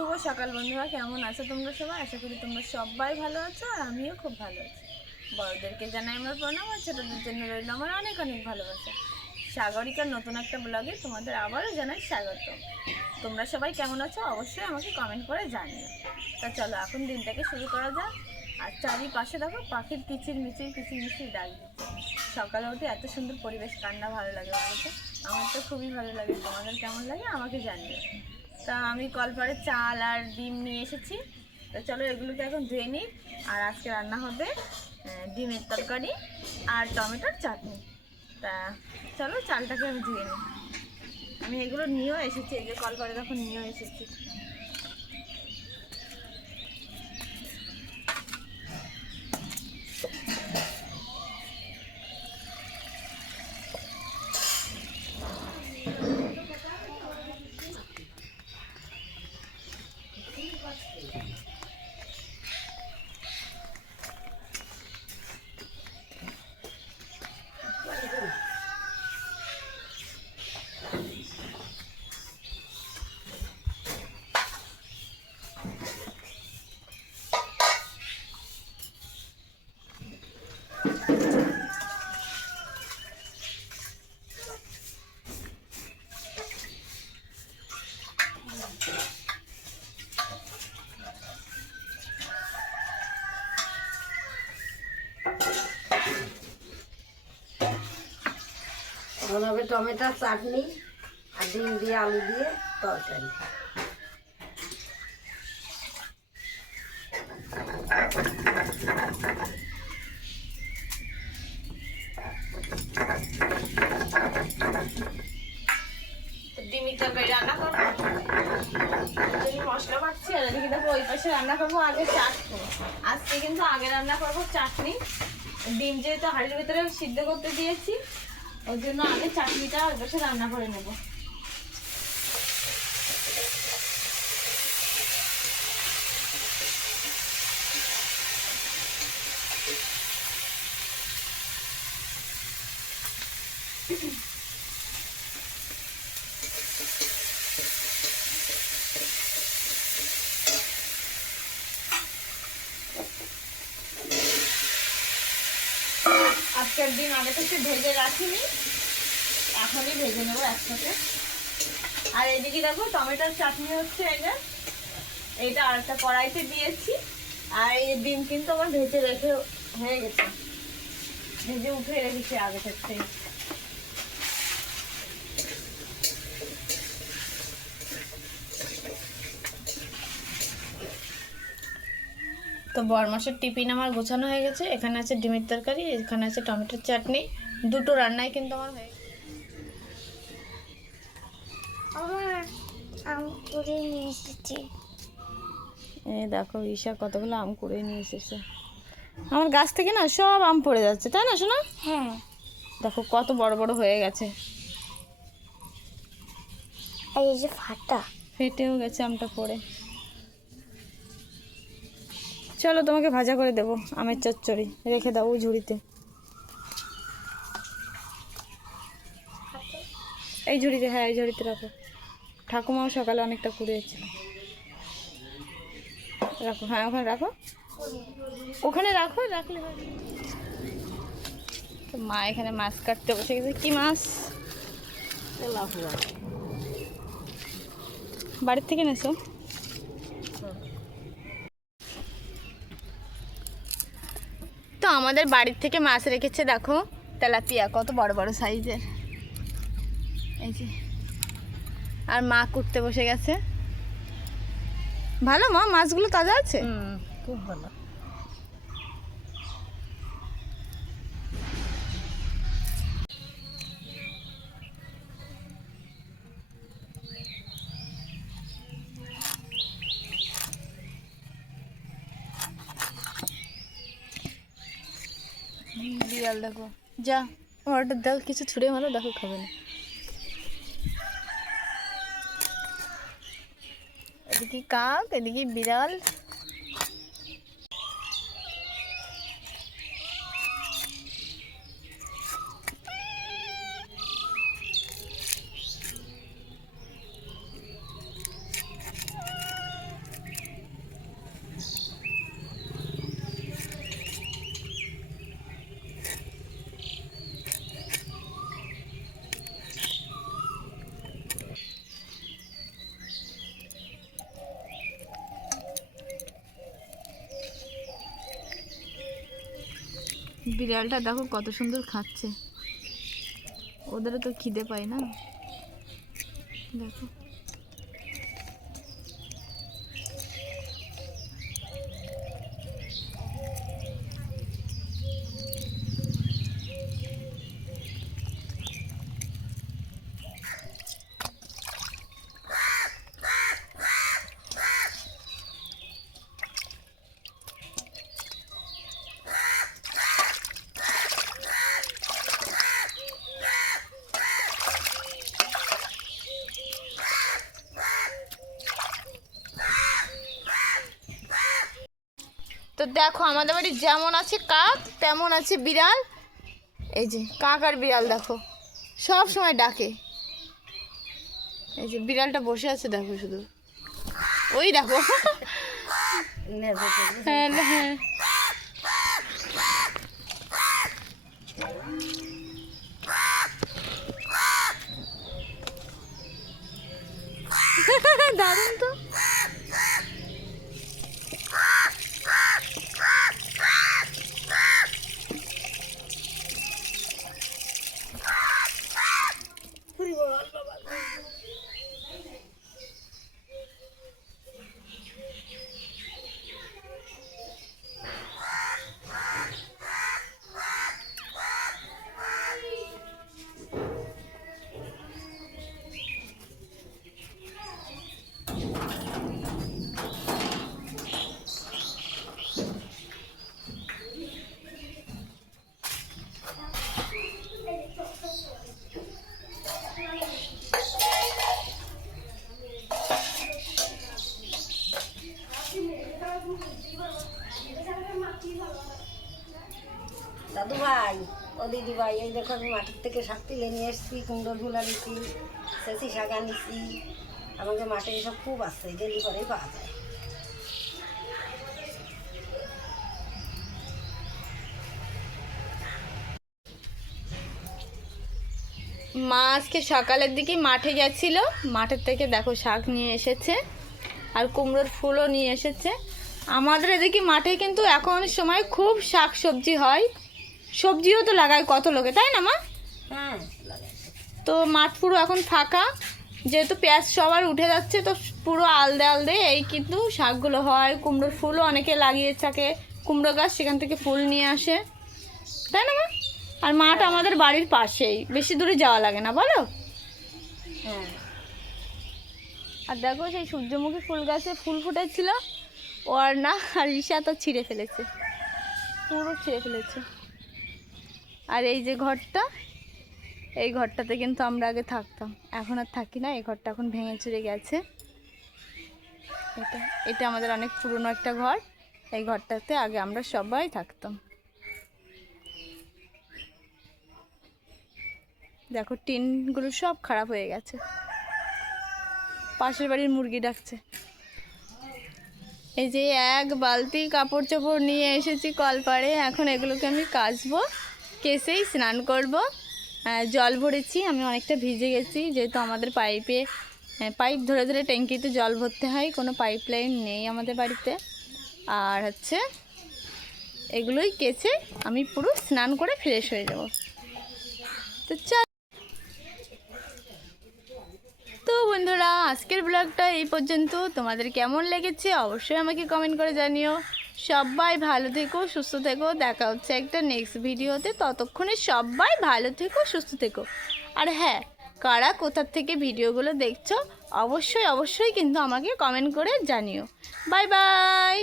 শুভ সকাল বন্ধুরা, কেমন আছো তোমরা সবাই? আশা করি তোমরা সবাই ভালো আছো আর আমিও খুব ভালো আছি। বড়দেরকে জানাই আমার প্রণাম আর ছোটদের জন্য রইল আমার অনেক অনেক ভালোবাসা। সাগরিকার নতুন একটা ব্লগে তোমাদের আবারও জানাই স্বাগত। তোমরা সবাই কেমন আছো অবশ্যই আমাকে কমেন্ট করে জানিও। তা চলো এখন দিনটাকে শুরু করা যাক। আর চারিপাশে দেখো পাখির কিচির মিচির ডাক দিচ্ছে। সকালে উঠে এত সুন্দর পরিবেশ, কান্না ভালো লাগে বলতে। আমার তো খুবই ভালো লাগে, তোমাদের কেমন লাগে আমাকে জানিও। তা আমি কলপারে চাল আর ডিম নিয়ে এসেছি। তো চলো এগুলোকে এখন ধুয়ে নিই। আর আজকে রান্না হবে ডিমের তরকারি আর টমেটোর চাটনি। তা চলো চালটাকে আমি ধুয়ে নিই। আমি এগুলো নিয়েও এসেছি, এই যে কলপারে তখন নিয়েও এসেছি। বানাবে টমেটোর চাটনি আর ডিম দিয়ে আলু দিয়ে তরকারি। ডিমের তরকারি রান্না করবো, মশলা বাটছি। আর এদিকে দেখো ওই পাশে রান্না করবো আগে চাটনি। আজকে কিন্তু আগে রান্না করবো চাটনি। ডিম যেহেতু হাঁড়ির ভিতরে সিদ্ধ করতে দিয়েছি, ওই জন্য আগে চাটনিটা ওই পাশে রান্না করে নেবো। আজকের ডিম আগে থেকে ভেজে রাখিনি, এখনই ভেজে নেবো একসাথে। আর এদিকে দেখো টমেটোর চাটনি হচ্ছে, এইটা আরেকটা কড়াইতে দিয়েছি। আর এই ডিম কিন্তু আমার ভেজে রেখে হয়ে গেছে, ভেজে উঠে রেখেছি আগে থেকে। তো বরমাসের টিফিন আমার গোছানো হয়ে গেছে। এখানে আছে ডিমের তরকারি, এখানে আছে টমেটোর চাটনি। দুটো রান্নাই কিন্তু আমার হয়ে গেছে। আম কুড়ে নিয়ে এসেছি। এই দেখো ঈশা কতগুলো আম কুড়ে নিয়ে এসেছে। আমার গাছ থেকে না সব আম পড়ে যাচ্ছে, তাই না শোনা? হ্যাঁ, দেখো কত বড় বড় হয়ে গেছে। আর এই যে ফাটা ফেটেও গেছে আমটা পড়ে। চলো তোমাকে ভাজা করে দেবো আমের চচ্চড়ি, রেখে দাও ওই ঝুড়িতে। এই ঝুড়িতে, হ্যাঁ এই ঝুড়িতে রাখো। ঠাকুমাও সকালে অনেকটা কুড়িয়েছিল। রাখো, হ্যাঁ ওখানে রাখো, ওখানে রাখো, রাখলে হবে। তো মা এখানে মাছ কাটতে বসে গেছে। কি মাছ? বাড়ির থেকে নেছো? তো আমাদের বাড়ির থেকে মাছ রেখেছে, দেখো তেলাপিয়া কত বড় বড় সাইজের। এই যে, আর মা কুটতে বসে গেছে। ভালো মা, মাছগুলো তাজা আছে? খুব ভালো। বিড়াল দেখো, যা অর্ডার দাও, কিছু ছুঁড়ে মারো, দেখো খাবে না। এদিকে কাক, এদিকে বিড়াল। বিড়ালটা দেখো কত সুন্দর খাচ্ছে, ওদেরও তো খিদে পায় না, দেখো। তো দেখো আমাদের বাড়ি যেমন আছে কাক তেমন আছে বিড়াল। এই যে কাক আর বিড়াল দেখো সব সময় ডাকে। এই যে বিড়ালটা বসে আছে দেখো, শুধু ওই দেখো। হ্যাঁ হ্যাঁ দারুণ তো। দাদু ভাই, ও দিদি ভাই, এই দেখো আমি মাঠের থেকে শাক তুলে নিয়ে এসেছি, কুমড়োর ফুল আনিছি, সেচি শাক আনিছি। আমাকে মাঠে এসব খুব আছে, গেলি পরেই পাওয়া যায়। মা আজকে সকালের দিকে মাঠে গেছিল, মাঠের থেকে দেখো শাক নিয়ে এসেছে আর কুমড়োর ফুলও নিয়ে এসেছে। আমাদের এদিকে মাঠে কিন্তু এখন সময় খুব শাক সবজি হয়, সবজিও তো লাগায় কত লোকে, তাই না মা? হ্যাঁ, তো মাঠ পুরো এখন ফাঁকা, যেহেতু পেঁয়াজ সবার উঠে যাচ্ছে, তো পুরো আলদে আলদে এই কিন্তু শাকগুলো হয়। কুমড়োর ফুলও অনেকে লাগিয়ে থাকে, কুমড়ো গাছ, সেখান থেকে ফুল নিয়ে আসে, তাই না মা? আর মাঠ আমাদের বাড়ির পাশেই, বেশি দূরে যাওয়া লাগে না, বলো? হ্যাঁ। আর দেখো সেই সূর্যমুখী ফুল গাছে ফুল ফুটেছিল, ও আর না, আর ঋষা তো ছিঁড়ে ফেলেছে, পুরো ছিঁড়ে ফেলেছে। আর এই যে ঘরটা, এই ঘরটাতে কিন্তু আমরা আগে থাকতাম, এখন আর থাকি না, এই ঘরটা এখন ভেঙে চুরে গেছে। এটা আমাদের অনেক পুরনো একটা ঘর, এই ঘরটাতে আগে আমরা সবাই থাকতাম। দেখো টিনগুলো সব খারাপ হয়ে গেছে। পাশের বাড়ির মুরগি ডাকছে। এই যে এক বালতি কাপড় চোপড় নিয়ে এসেছি কলপাড়ে, এখন এগুলোকে আমি কাচবো, কেসেই স্নান করব। জল ভরেছি, আমি অনেকটা ভিজে গেছি, যেহেতু আমাদের পাইপ ধরে ধরে ট্যাঙ্কিতে জল ভরতে হয়, কোনো পাইপ লাইন নেই আমাদের বাড়িতে। আর হচ্ছে এগুলোই কেচে আমি পুরো স্নান করে ফ্রেশ হয়ে যাব। তো তো বন্ধুরা, আজকের ব্লগটা এই পর্যন্ত। তোমাদের কেমন লেগেছে অবশ্যই আমাকে কমেন্ট করে জানিও। সবাই ভালো থেকো, সুস্থ থেকো, দেখা হচ্ছে একটা নেক্সট ভিডিওতে। ততক্ষণে সবাই ভালো থেকো, সুস্থ থেকো। আর হ্যাঁ, কারা কোথার থেকে ভিডিওগুলো দেখছো অবশ্যই অবশ্যই কিন্তু আমাকে কমেন্ট করে জানিও। Bye bye.